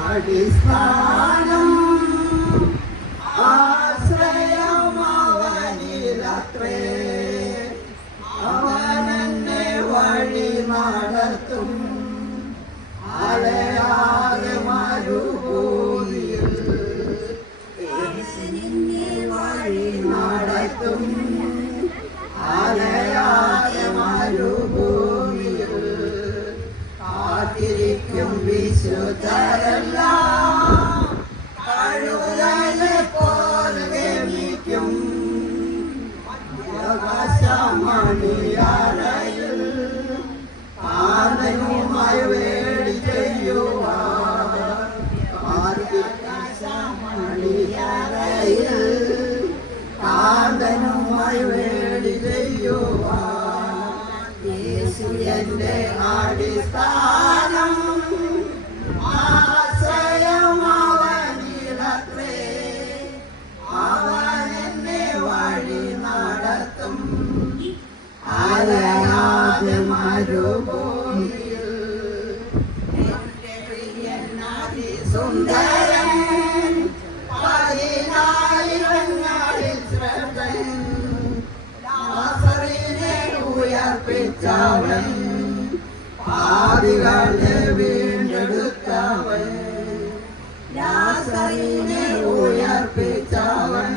അടിസ്ഥാനം ആശ്രയം അവനിലത്രേ. അവനെന്നെ വഴി നടത്തും അലയാതെ മരുഭൂമിയിൽ. വഴി നടത്തും അലയാതെ മരുഭൂമിയിൽ. കാത്തിരിക്കും വിശുദ്ധരെല്ലാം കഴുകനെ പോലെ ഗമിക്കും. ആകാശമണിയറയിൽ കാന്തനുമായി വേടി ചെയ്യുവാൻ. ആകാശമണിയറയിൽ കാന്തനുമായി വേടി ചെയ്യുവാൻ. യേശു എന്റെ അടിസ്ഥാനം ആശ്രയം അവനിലത്രേ. അവനെന്നെ വഴി നടത്തും അലയാതെ മരുഭൂമിയിൽ. എന്റെ പ്രിയൻ അതിസുന്ദരൻ, പതിനായിരങ്ങളിൽ ശ്രദ്ധൻ. ലാസറിനെ ഉയർപ്പിച്ചവൻ, പാപികളെ വീണ്ടെടുത്തവൻ. ലാസറിനെ ഉയർപ്പിച്ചവൻ,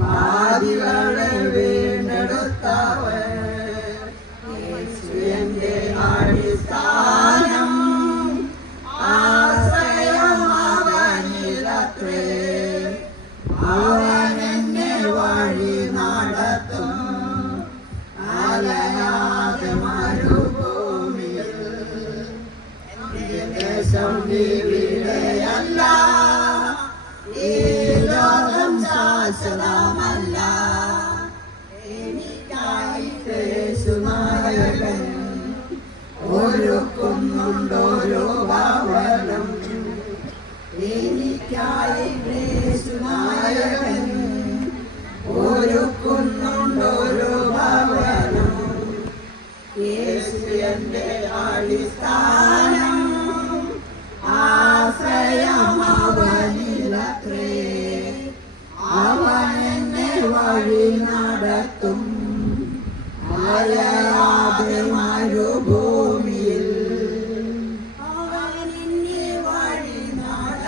പാപികളെ വീണ്ടെടുത്തവൻ. യേശു എന്റെ അടിസ്ഥാനം ആശ്രയം അവനിലത്രേ. അവനെന്നെ വഴി നടത്തും അലയാതെ മരുഭൂമിയിൽ. എന്റെ ദേശം ഇവിടെയല്ല, ഈ ലോകം ശാശ്വതമല്ല. എനിക്കായി യേശുനായകൻ ഒരുക്കുന്നുണ്ടോരോ ഭവനം. എനിക്കായി യേശുനായകൻ ഒരുക്കുന്നുണ്ടോരോ ഭവനം. യേശു എന്റെ അടിസ്ഥാനം ആശ്രയം അവനിലത്രേ. അവനെന്നെ വഴി നടത്തും അലയാതെ